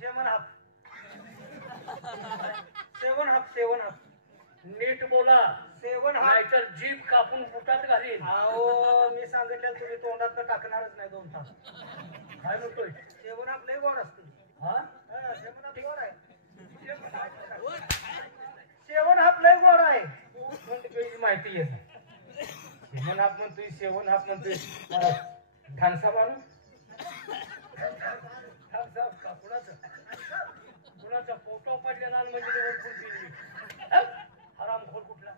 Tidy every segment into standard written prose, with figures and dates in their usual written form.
7 half 7 half 7 half नीट बोला 7 half नाहीतर जीभ कापून फुटात घालीन. अहो मी सांगितलं तुम्ही तोंडात टाकणारच नाही 2 तास. काय म्हणतोय 7 हाफ लय गोड असते. हा 7 हाफ गोड आहे. 7 हाफ लय गोड आहे. म्हणजे काही माहिती आहे 7 हाफ म्हणतोय 7 हाफ म्हणतोय ढान्सा मारू कुणाचा फोटो पडलेला म्हणजे हराम खोल कुठला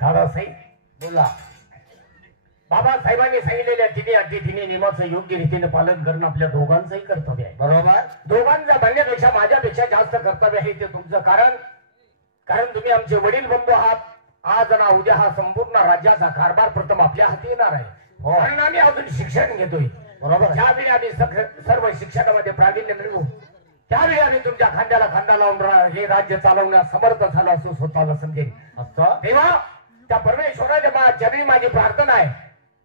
दादासाहेब बोला. बाबासाहेबांनी सांगितलेल्या तिने अतिथीने नियमाचं योग्य रीतीने पालन करणं आपल्या दोघांचंही कर्तव्य आहे. बरोबर. दोघांच्या म्हणण्यापेक्षा माझ्यापेक्षा जास्त कर्तव्य आहे ते तुमचं. कारण तुम्ही आमचे वडील बंधू आहात. आज ना उद्या हा संपूर्ण राज्याचा कारभार प्रथम आपल्या हाती येणार आहे. कारण आम्ही अजून शिक्षण घेतोय. बरोबर. ज्यावेळी आम्ही सर्व शिक्षणामध्ये प्रावीण्य मिळवू त्यावेळी आम्ही तुमच्या खांद्याला खांदा लावून हे राज्य चालवण्यास समर्थ झालो असं स्वतःला समजेल. तेव्हा त्या परमेश्वराच्या चरणी माझी प्रार्थना आहे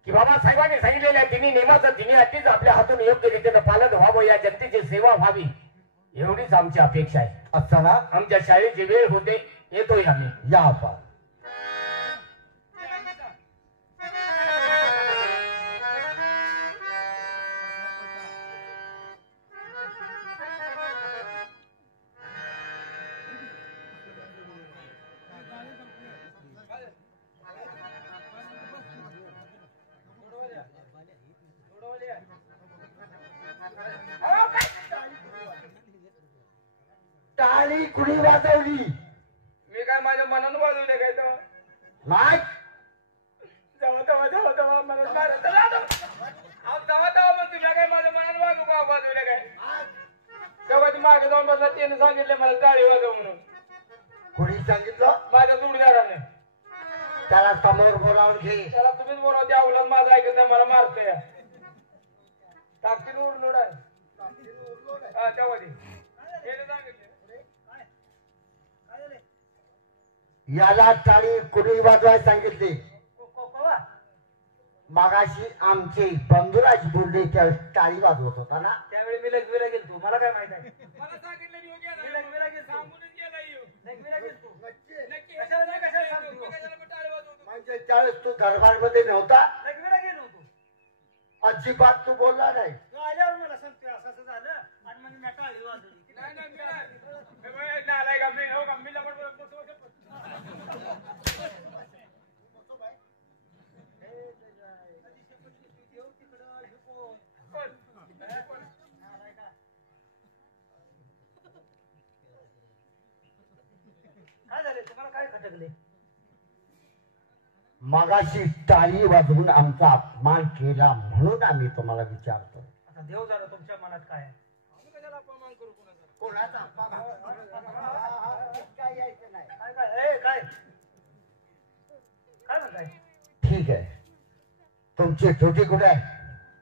की बाबासाहेबांनी सांगितलेल्या तिन्ही नियमाचं तिन्ही अटीच आपल्या हातून योग्य रीतीने पालन व्हावं, या जनतेची सेवा व्हावी एवढीच आमची अपेक्षा आहे. असताना आमच्या शाळेची वेळ होते, येतोय आम्ही. या आपण टाळी कुणी वाजवली? मी काय माझ्या मनानं वाजवले काय तेव्हा नाही. तेव्हा मला तेव्हा मग तुझ्या काय माझ्या मनानं वाजवले काय तेव्हा ती मागे जाऊन बसला त्याने सांगितले मला टाळी वाजव म्हणून. कुणी सांगितलं? माझ्या जोडीदाराने. त्याला समोर बोलावून घे. त्याला तुम्हीच बोलाव त्या उलट माझं ऐकत नाही मला मारतोय. ताकदीने उरलोड आहे तेव्हा ती सांगितले. याला टाळी कुणी वाजवायला सांगितली? मागाशी आमचे बंधुराज बोलले त्या टाळी वाजवत होता ना. त्यावेळी मी लग्नीला गेलतो. मला काय माहित आहे? मला सांगितलं मी लग्नीला गेलतो. सांगूनच गेला येऊ. लग्नीला गेलतो. नक्की कशाला सांगतो? म्हणजे त्यावेळेस तू दरबारमध्ये नव्हता. लग्नीला गेलो होतो. अजिबात तू बोलला नाही. आल्यावर मला सांगतोय असं असं झालं आणि मग मी टाळी वाजवली. काय झाले तुम्हाला? काय खटकले? मगाशी टाळी वाजवून आमचा अपमान केला म्हणून आम्ही तुम्हाला विचारतो. आता देव झालं तुमच्या मनात काय आहे? कोणाचा अपमान? काय यायचं नाही. काय काय काय काय म्हणताय? ठीक आहे. तुमची ड्युटी कुठे आहे?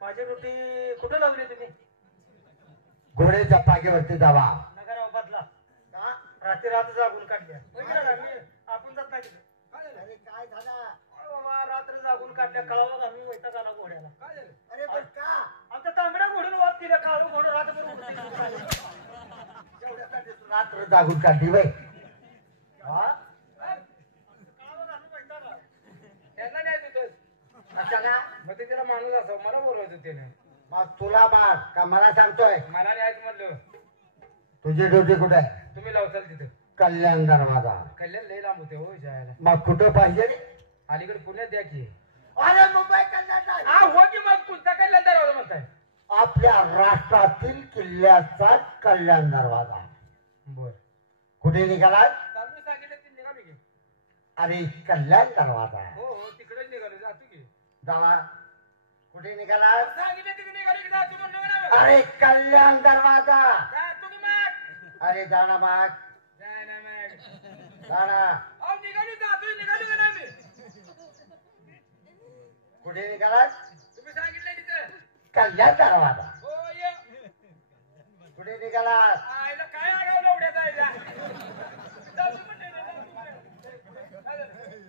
माझी ड्युटी कुठे लावली तुम्ही? घोड्याच्या पागेवरती जावा. नगराव बदला. रात्री रात्र जागून काढल्या. आपण जात नाही तिथे. अरे काय झालं? बाबा रात्र जागून काढल्या. कळावं आम्ही वैताग आला घोड्याला. अरे पण का? आमच्या तांबड्या घोडून वाद दिला. काळू घोडं रात्रभर उडते. जेवढ्यासाठी तू रात्र जागून काढली वय. त्यांना नाही देतोय. कशाला? मग ते त्याला माणूस असावं मला बोलवायचं त्याने. मग तुला मार का मला सांगतोय? मला न्यायच म्हणलं. तुझी ड्युटी कुठे आहे? तुम्ही लावचाल तिथं. कल्याण दरवाजा. कल्याण लय लांब होते हो जायला. मग कुठं पाहिजे? अलीकडे पुण्यात द्या की. अरे मुंबई कल्याण. हो की मग कोणता कल्याण दरवाजा म्हणताय? आपल्या राष्ट्रातील किल्ल्याचा कल्याण दरवाजा. बर कुठे निघाला? तुम्ही सांगितलं ते निघालो की. अरे कल्याण दरवाजा. हो हो तिकडेच निघालो जातो की. जावा. कुठे निघाला? सांगितलं तिकडे निघालो की जातो म्हणलं. अरे कल्याण दरवाजा. जातो की मग. अरे जाणा माग. जाय ना मग. जाणा. अहो निघालो निघालो का नाही मी? कुठे निघाला? तुम्ही सांगितलं तिथं. कल्याण दरवाजा. हो ये. कुठे निघाला? आईला काय आगावलं उड्या जायला.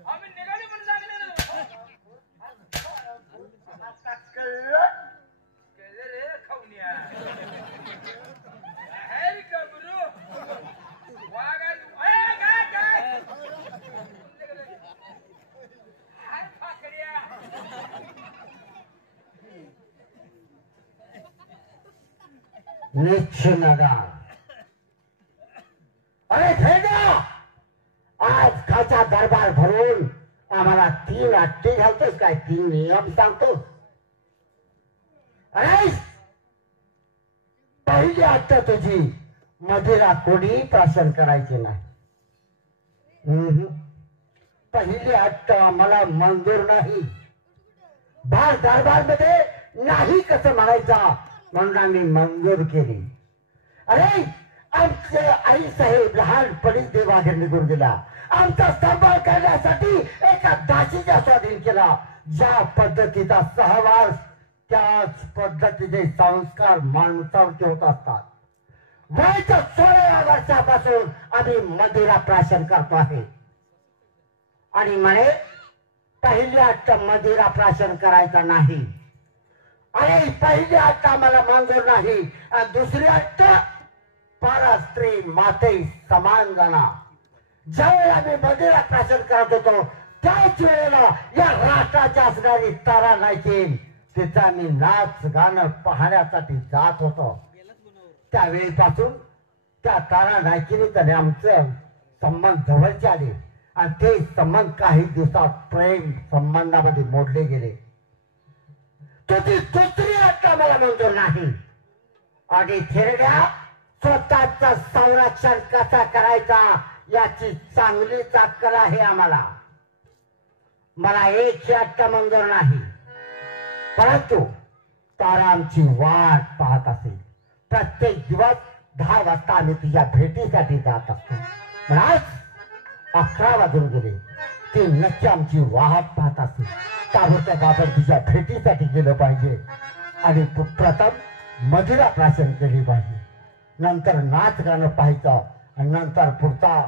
आम्ही निघालो पण सांगले ना. कळलं निश्चिनदान. अरे खेळण्या, आज खाचा दरबार भरून आम्हाला 3 अट्टे घालतोस काय? 3 नियम सांगतोस? अरे पहिली अट्ट तुझी, मदिरा कोणी प्राशन करायचे नाही. पहिली अट्ट आम्हाला मंजूर नाही. बार दरबार मध्ये नाही कसं म्हणायचा म्हणून आम्ही मंजूर केली. अरे आमचे आई साहेब लहानपणीच देवाघर निघून गेला. आमचा सांभाळ करण्यासाठी एका दासीचा स्वाधीन केला. ज्या पद्धतीचा सहवास त्याच पद्धतीचे संस्कार माणसावरती होत असतात. वयाच्या 16व्या वर्षापासून आम्ही मदिरा प्राशन करतो आहे. आणि म्हणे पहिली अट्ट मदिरा प्राशन करायचा नाही. आणि पहिली अट्ट आम्हाला मंजूर नाही. आणि दुसरी अट्ट परस्त्री माते समान जाणार. ज्यावेळेला आम्ही मदिरा प्राशन करत होतो त्याच वेळेला या राष्ट्राची असणारी तारा नायकीन तिचा आम्ही नाच गाणं पाहण्यासाठी जात होतो. त्यावेळीपासून त्या तारा नायकीने त्याने आमचं संबंध जवळचे आले आणि ते संबंध काही दिवसात प्रेम संबंधामध्ये मोडले गेले. तुझी दुसरी अट्ट मला मंजूर नाही. आणि थेरड्या स्वतःचं संरक्षण कसा करायचा याची चांगलीच अक्कल आहे आम्हाला. मला एकही अट्ट मंजूर नाही. परंतु तारा आमची वाट पाहत असेल. प्रत्येक दिवस 10 वाजता आम्ही तुझ्या भेटीसाठी जात असतो. पण आज 11 वाजून गेले. ते नक्की आमची वाट पाहत असेल. ताबडतोब आपण तुझ्या भेटीसाठी गेलं पाहिजे. आणि प्रथम मदिरा प्राशन केली पाहिजे. नंतर नाच गाणं पाहायचं आणि नंतर पुढचा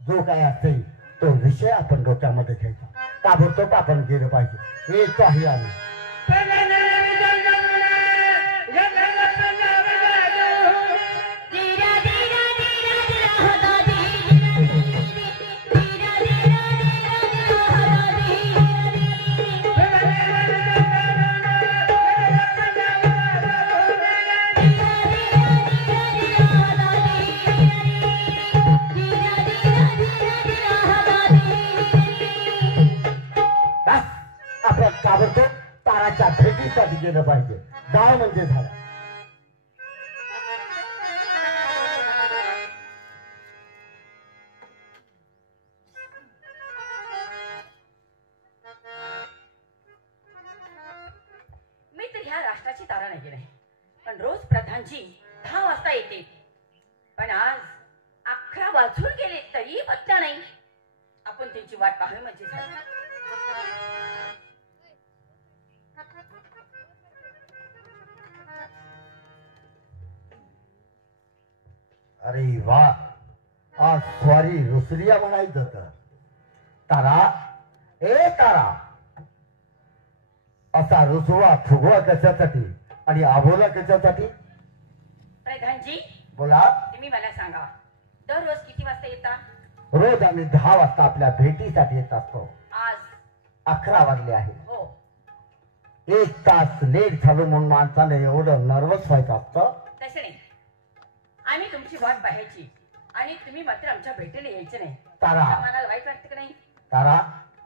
जो काय असेल तो विषय आपण डोक्यामध्ये घ्यायचा. ताबडतोब आपण गेलं पाहिजे. येतो आहे आम्ही. ताबडतोब ताराच्या भेटीसाठी गेलं पाहिजे. गाव म्हणजे झाला. मी तर ह्या राष्ट्राची तारा नाही, पण रोज प्रधानजी 10 वाजता येते. पण आज 11 वाजून गेले तरी पत्ता नाही. आपण त्यांची वाट पाहणं म्हणजे झालं. अरे वा, आज स्वारी रुसलिया म्हणायचं तर. तारा, ए तारा, असा रुसवा फुगवा कशासाठी आणि आबोला कशासाठी? प्रधानजी बोला. तुम्ही मला सांगा, दररोज किती वाजता येता? रोज आम्ही 10 वाजता आपल्या भेटीसाठी येत असतो. आज 11 वाजले आहे. हो. 1 तास लेट झालो म्हणून माणसाने एवढं नर्वस व्हायचं असतं? तसे नाही. आम्ही तुमची वाट पाहायची आणि तुम्ही मात्र आमच्या भेटीला यायचे नाही. तारा, मला वाईट वाटतं की नाही? तारा,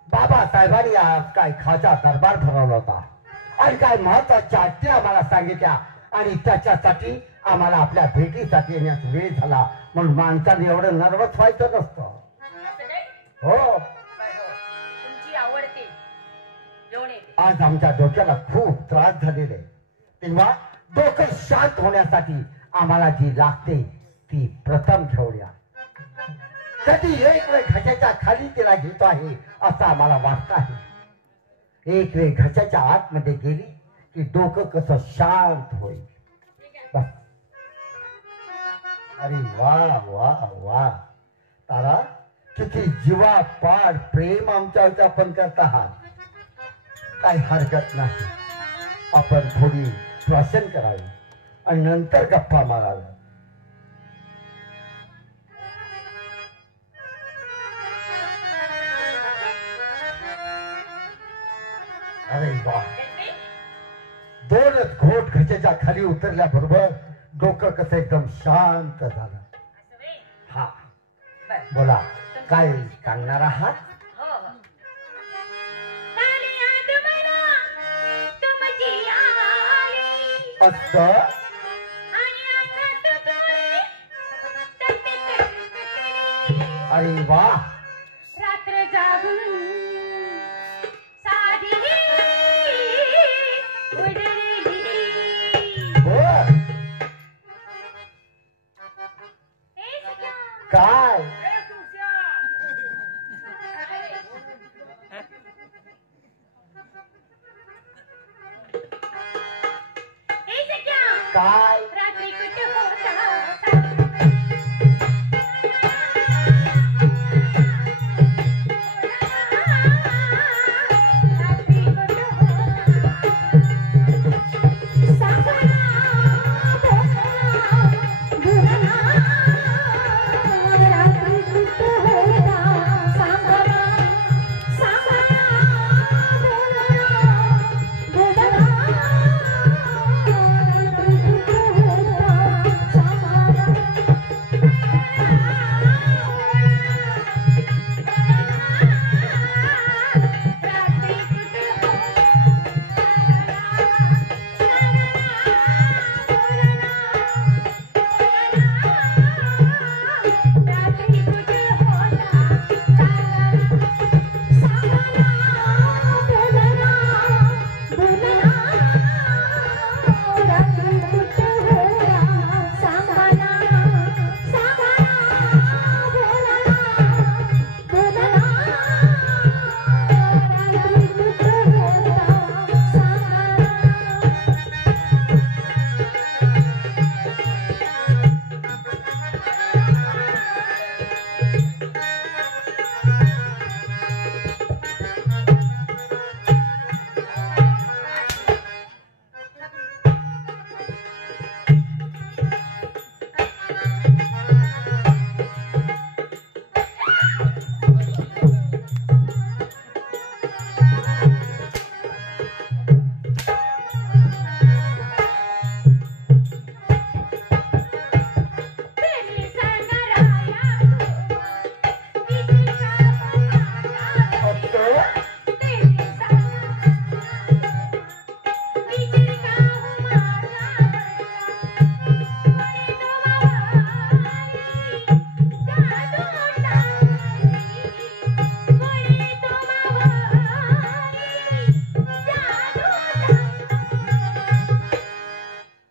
बाबासाहेबांनी आज काय खाचा दरबार भरवला होता आणि काय महत्वाच्या अटी आम्हाला सांगितल्या आणि त्याच्यासाठी आम्हाला आपल्या भेटीसाठी येण्यास वेळ झाला म्हणून माणसाने एवढं नर्वस व्हायचं नसतं. हो, तुमची आवडते जेवण येते. आज आमच्या डोक्याला खूप त्रास झालेले. तेव्हा डोकं शांत होण्यासाठी आम्हाला जी लागते ती प्रथम घेऊया. कधी एक वेळ घशाच्या खाली तिला घेतो आहे असं आम्हाला वाटत आहे. एक वेळ घशाच्या आतमध्ये गेली की डोकं कसं शांत होईल. बस. अरे वा वा वा, तारा, किती जीवापाड प्रेम आमच्यावरती आपण करत आहात. काही हरकत नाही. आपण थोडी श्वासन करावी आणि नंतर गप्पा माराव्या. अरे वा, 2च घोट घशाच्या खाली उतरल्याबरोबर डोकं कसं एकदम शांत झालं. असं वे. हा बरं. बोला काय सांगणार आहात? हो हो. काल याद मला तुमची आली असं आणि आता तुझे तत्ते अरे वा रात्र जागून साधी उडलेली. बर हे सगळं काय ए, सुश्या. हे सगळं काय रात्री कुठे होता रात्री कुठे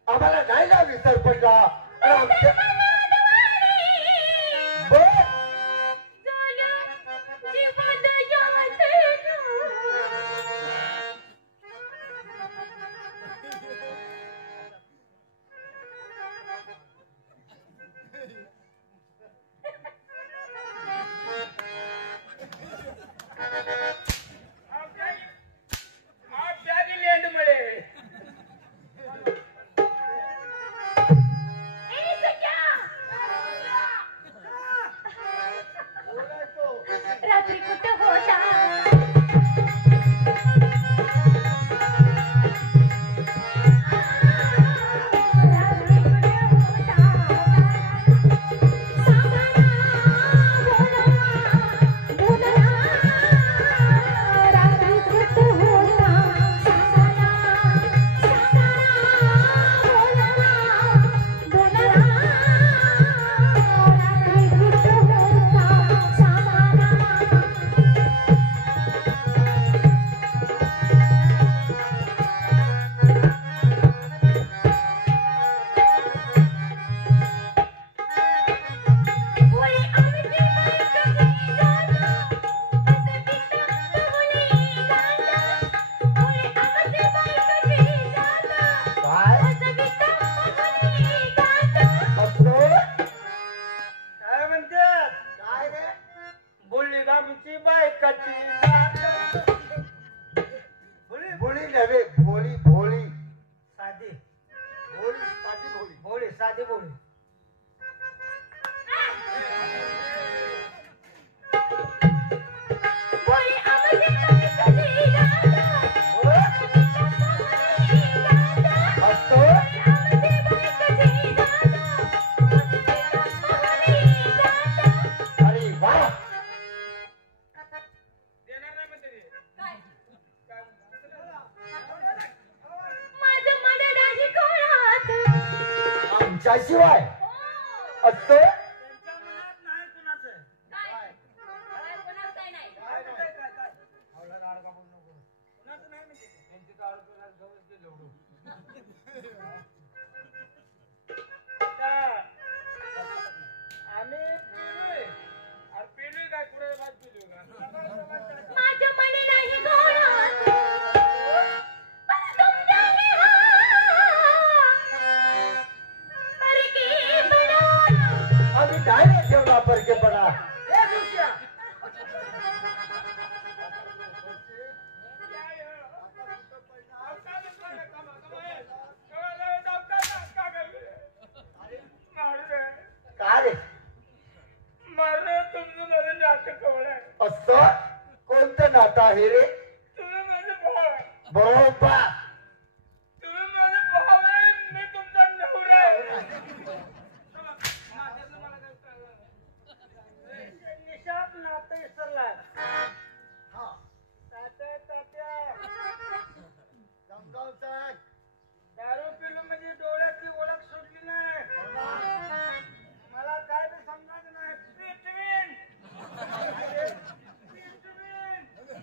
आम्हाला गायला विसर पडला. अरे आमच्या- बर आपल्या बी लेंडमुळे. रात्री कुठे होता काय असं काय म्हणतात? काय रे बोलली आमची बायकाची जात. बोलली भोळी नव्हे भोळी भोळी साधी भोळी साधी भोळी भोळी साधी भोळी. असं आमच्याशिवाय हो. असतो. त्यांच्या मनात नाही कुणाचं. काय? काय कोणाचं काय नाही? काय? कुणाचं नाही म्हणजे. आम्ही पिलोय. अरे पिलोय काय कुठे बात पिलोय का? माझ्या मनी नाही गोळा पण तुमच्या विहार परके बडा. आम्ही नाही ठेवला परकेपणा. ए दुसऱ्या. काय रे मारलं तुमचं माझं नाटक कवळ आहे. असतं. कोणतं नातं आहे रे? तुम्ही माझे भाऊ आहे. बरोबर. तुम्ही माझे भाऊ आहे. मी तुमचा नवरा आहे. निशात नातं विसरलाय. तात्या दारू पिलो म्हणजे डोळ्यातली ओळख सुटली नाही. मला काय बी समजायचं नाही. पिटवीन.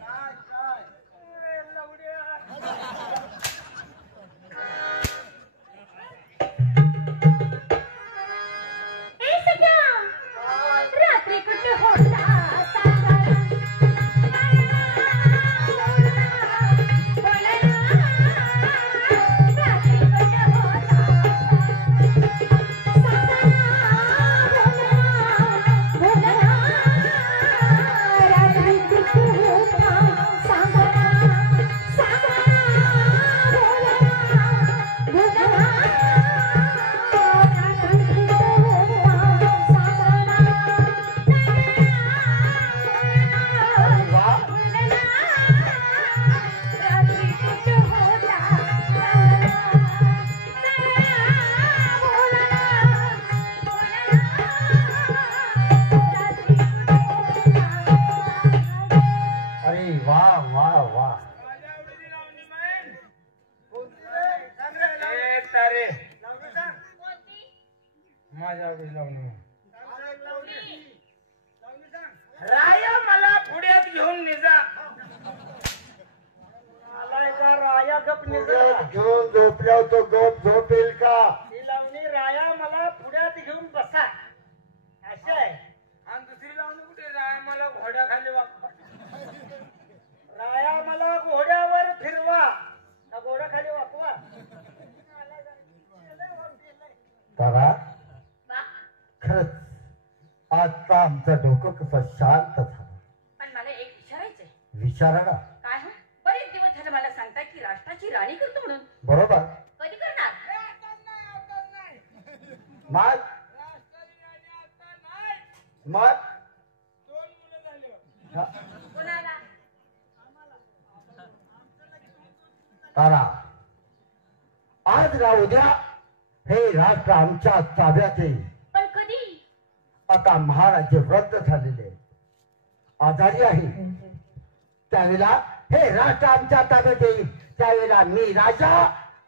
काय? ओए, लवड्या. ए सगळ्या रात्री कुठे होता सांगा. बोला ना. रात्री कुठे होता सांगा ना. बोला ना. रात्री कुठे होता सांगा ना. सांगा ना. बोला ना. बोला ना. अरे वा वा वा. माझ्या आवडीची लावणी म्हण. कोणती रे? सांग रे, लावणी. तारे. लावणी सांग. माझ्या आवडीची लावणी म्हण. सांग, लावणी. लावणी सांग. राया मला पुढ्यात घेऊन निजा. आलाय का राया गप निजा. पुढ्यात घेऊन झोपल्यावर तो गप झोपेल का? ही लावणी राया मला पुढ्यात घेऊन बसा अशी आहे. आणि दुसरी लावणी कुठे? राया मला घोड्याखाली वागवा. राया मला घोड्यावर फिरवा का घोड्याखाली वाकवा. तारा वा, खरंच आता आमचं डोकं कसं शांत झालं. पण मला एक विचारायचंय. विचारा ना. काय हो? बरेच दिवस झाले मला सांगताय की राष्ट्राची राणी करतो म्हणून. बरोबर. कधी करणार? मग मग हा, कोणाला? तारा आज ना उद्या हे राष्ट्र आमच्या ताब्यात येईल. पण कधी? आता महाराज्य रद्द झालेले आजारी आहे. त्यावेळेला हे राष्ट्र आमच्या ताब्यात येईल. त्यावेळेला मी राजा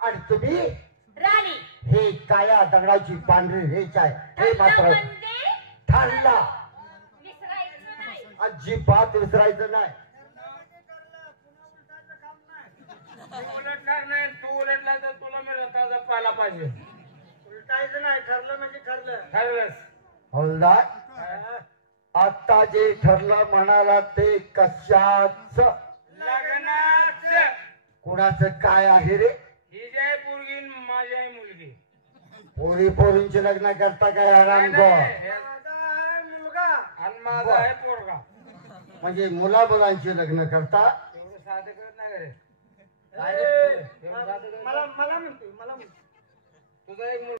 आणि तुम्ही राणी. हे काया दगडाची पांढरी रेच आहे हे मात्र म्हणजे ठरला. विसरायचं नाही. अजिबात विसरायचं नाही. उलटणार नाही. तू उलटला तर तुला मी रथाचा पाला पाहिजे. उलटायचं नाही. ठरलं म्हणजे ठरलं. ठरलंच. हवलदार आता जे ठरलं म्हणाला ते कशाच लग्नाचं. कुणाचं काय आहे रे? ही जी आहे पोरगी आणि माझी आहे मुलगी. पोरी पोरींचे लग्न करता काय हराम गो? माझा आहे मुलगा आणि माझा आहे पोरगा. म्हणजे मुला मुलांचे लग्न करता. एवढं साधं करत नाही रे. काय? मला म्हणतोय. तुझा एक मुलगा